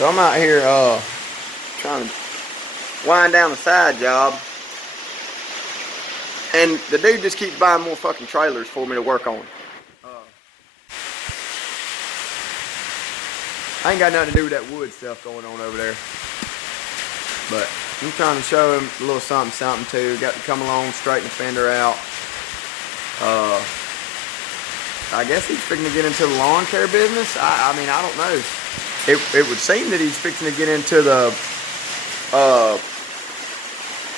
So I'm out here trying to wind down the side job, and the dude just keeps buying more fucking trailers for me to work on. I ain't got nothing to do with that wood stuff going on over there, but I'm trying to show him a little something too. Got to come along, straighten the fender out. I guess he's fixing to get into the lawn care business. I mean, I don't know. It would seem that he's fixing to get into the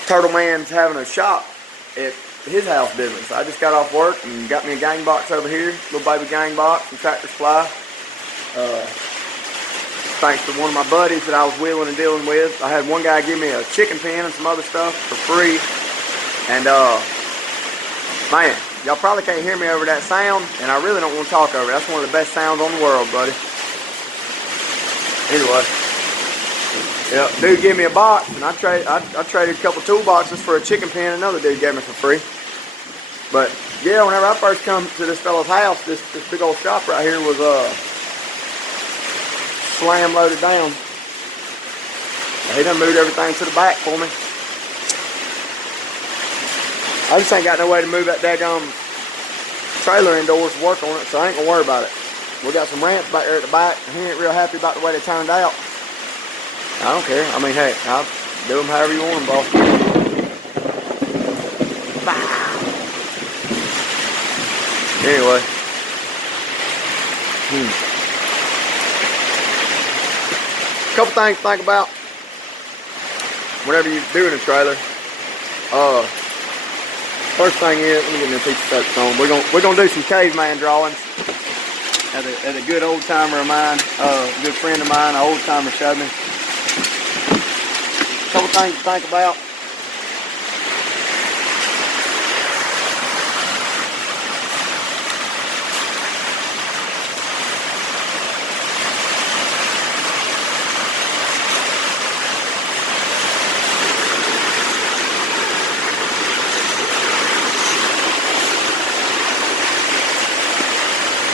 Turtle Man's having a shop at his house business. I just got off work and got me a gang box over here, little baby gang box from Tractor Supply. Thanks to one of my buddies that I was wheeling and dealing with. I had one guy give me a chicken pen and some other stuff for free. And man, y'all probably can't hear me over that sound, and I really don't want to talk over it. That's one of the best sounds on the world, buddy. Anyway, yeah, dude gave me a box, and I traded a couple toolboxes for a chicken pen another dude gave me for free. But yeah, whenever I first come to this fellow's house, this big old shop right here was slam loaded down. He done moved everything to the back for me. I just ain't got no way to move that daggone trailer indoors to work on it, so I ain't gonna worry about it. We got some ramps back there at the back, and he ain't real happy about the way they turned out. I don't care. I mean, hey, I'll do them however you want them, boss. Anyway. Couple things to think about whenever you're doing a trailer. First thing is, let me get me a piece of soap on. We're gonna do some caveman drawings. As a good old timer of mine, a good friend of mine, an old timer showed me. Couple things to think about.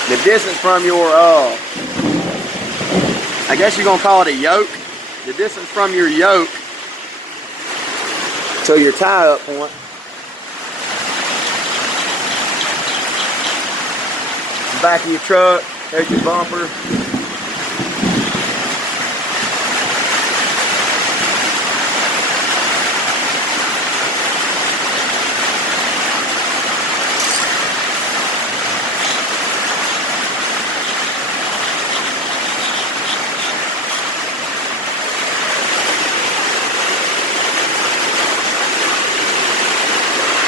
The distance from your, I guess you're gonna call it a yoke. The distance from your yoke to your tie-up point. Back of your truck, there's your bumper.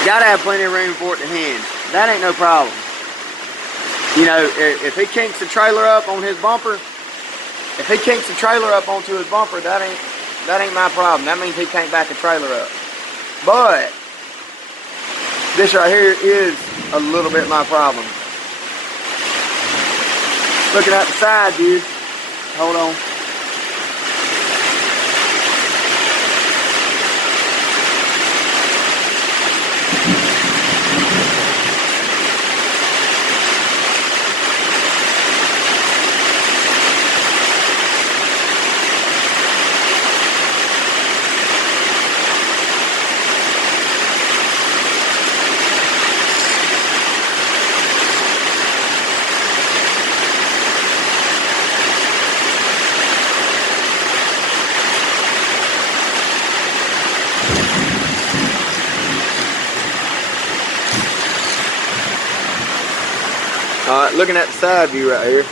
Gotta have plenty of room for it to hinge. That ain't no problem. You know, if he kinks the trailer up on his bumper, if he kinks the trailer up onto his bumper, that ain't my problem. That means he can't back the trailer up. But this right here is a little bit my problem. Looking at the side view. Hold on. Alright, looking at the side view right here.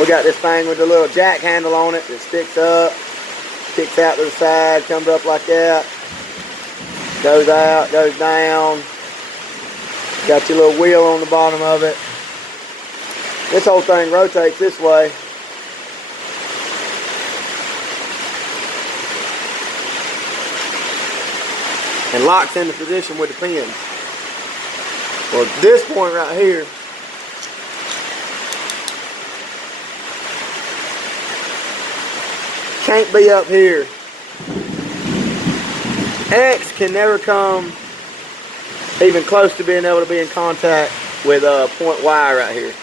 We got this thing with the little jack handle on it that sticks up, kicks out to the side, comes up like that, goes out, goes down. Got your little wheel on the bottom of it. This whole thing rotates this way. And locks into position with the pin. Well, this point right here, can't be up here. X can never come even close to being able to be in contact with point Y right here.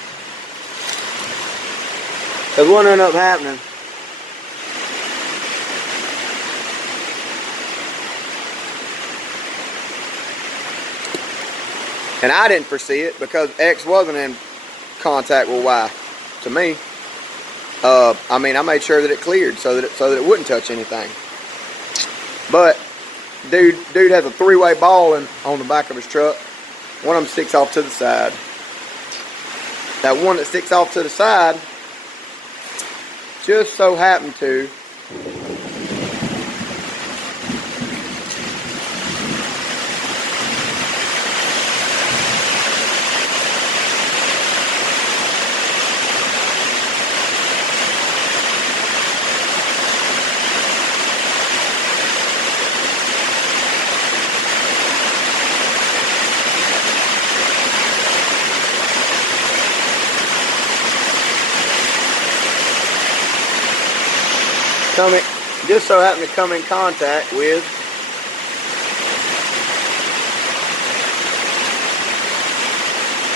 Because what ended up happening, and I didn't foresee it because X wasn't in contact with Y. To me, I mean, I made sure that it cleared so that it wouldn't touch anything. But dude has a 3-way ball on the back of his truck. One of them sticks off to the side. That one that sticks off to the side just so happened to come in contact with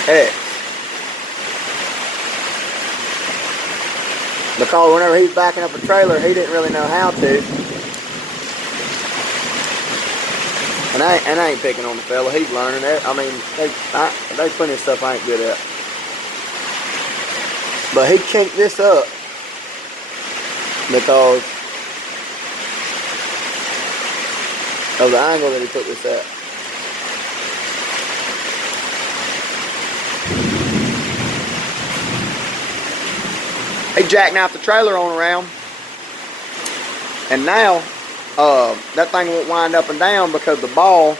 X. Because whenever he's backing up a trailer, he didn't really know how to. And I ain't picking on the fella, he's learning it. I mean, there's plenty of stuff I ain't good at. But he kinked this up because of the angle that he put this at. He jackknifed the trailer on around, and now that thing won't wind up and down because the ball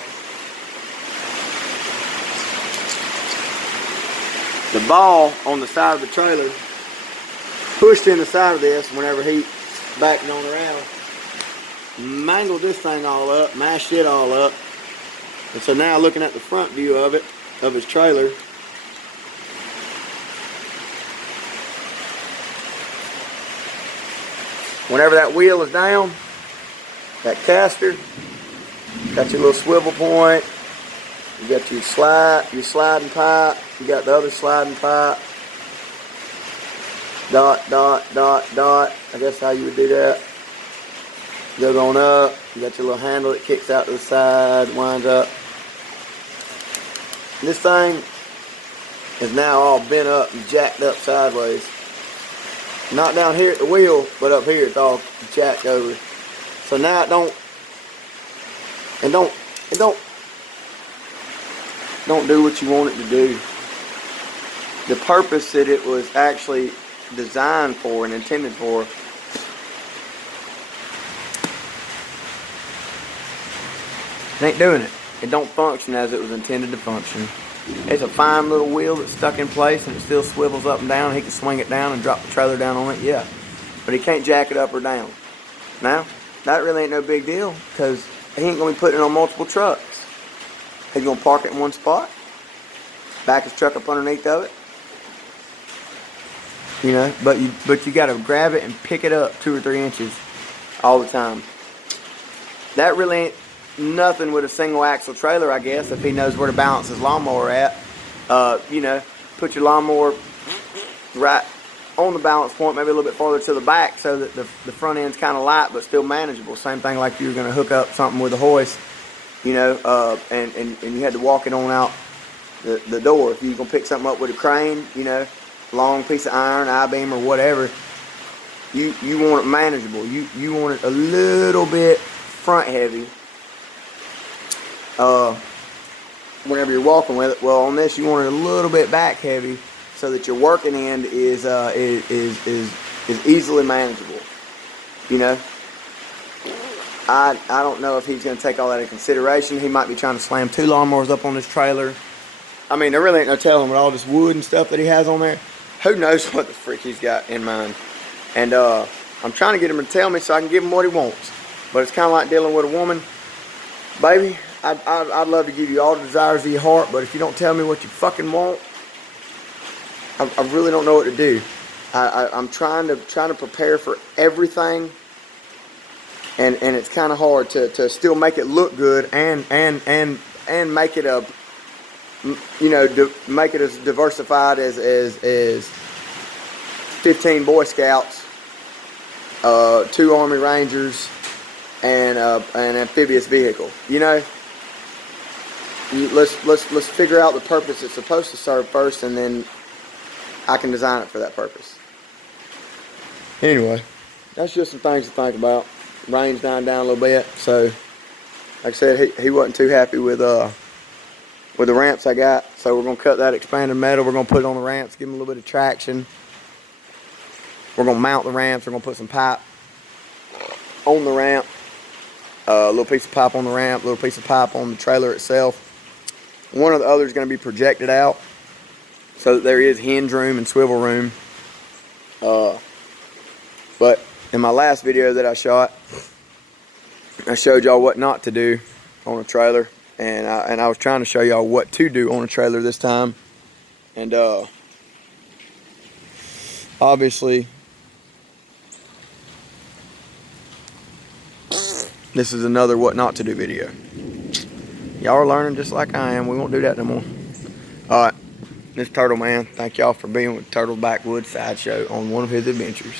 on the side of the trailer pushed in the side of this whenever he backing on around, mangled this thing all up, mashed it all up. And so now looking at the front view of it, of his trailer, whenever that wheel is down, that caster, got your little swivel point, you got your sliding pipe, you got the other sliding pipe, dot, dot, dot, dot, I guess how you would do that. Goes on up, you got your little handle that kicks out to the side, winds up. This thing is now all bent up and jacked up sideways. Not down here at the wheel, but up here it's all jacked over. So now it don't do what you want it to do. The purpose that it was actually designed for and intended for it ain't doing it. It don't function as it was intended to function. It's a fine little wheel that's stuck in place and it still swivels up and down. He can swing it down and drop the trailer down on it, yeah. But he can't jack it up or down. Now, that really ain't no big deal because he ain't going to be putting it on multiple trucks. He's going to park it in one spot, back his truck up underneath of it. You know, but you got to grab it and pick it up 2 or 3 inches all the time. That really ain't nothing with a single axle trailer, I guess, if he knows where to balance his lawnmower at. You know, put your lawnmower right on the balance point, maybe a little bit farther to the back so that the front end's kind of light but still manageable. Same thing like you're going to hook up something with a hoist, you know, and you had to walk it on out the door. If you're going to pick something up with a crane, you know, long piece of iron, I-beam or whatever, you want it manageable. You want it a little bit front heavy whenever you're walking with it. Well, on this you want it a little bit back heavy so that your working end is easily manageable. You know, I don't know if he's going to take all that into consideration. He might be trying to slam 2 lawnmowers up on this trailer. I mean, there really ain't no telling with all this wood and stuff that he has on there. Who knows what the freak he's got in mind. And I'm trying to get him to tell me so I can give him what he wants. But it's kind of like dealing with a woman. Baby, I'd love to give you all the desires of your heart, but if you don't tell me what you fucking want, I really don't know what to do. I'm trying to prepare for everything, and it's kind of hard to still make it look good and make it a, you know, make it as diversified as 15 Boy Scouts, 2 Army Rangers, and an amphibious vehicle. You know, let's figure out the purpose it's supposed to serve first, and then I can design it for that purpose. Anyway, that's just some things to think about. Rain's dying down a little bit, so like I said, he wasn't too happy with the ramps I got, so we're gonna cut that expanded metal. We're gonna put it on the ramps, give them a little bit of traction. We're gonna mount the ramps. We're gonna put some pipe on the ramp, a little piece of pipe on the ramp, a little piece of pipe on the trailer itself. One or the other is gonna be projected out so that there is hinge room and swivel room. But in my last video that I shot, I showed y'all what not to do on a trailer, and I was trying to show y'all what to do on a trailer this time. And obviously, this is another what not to do video. Y'all are learning just like I am. We won't do that no more. Alright, this is Turtle Man. Thank y'all for being with Turtle Backwoods Sideshow on one of his adventures.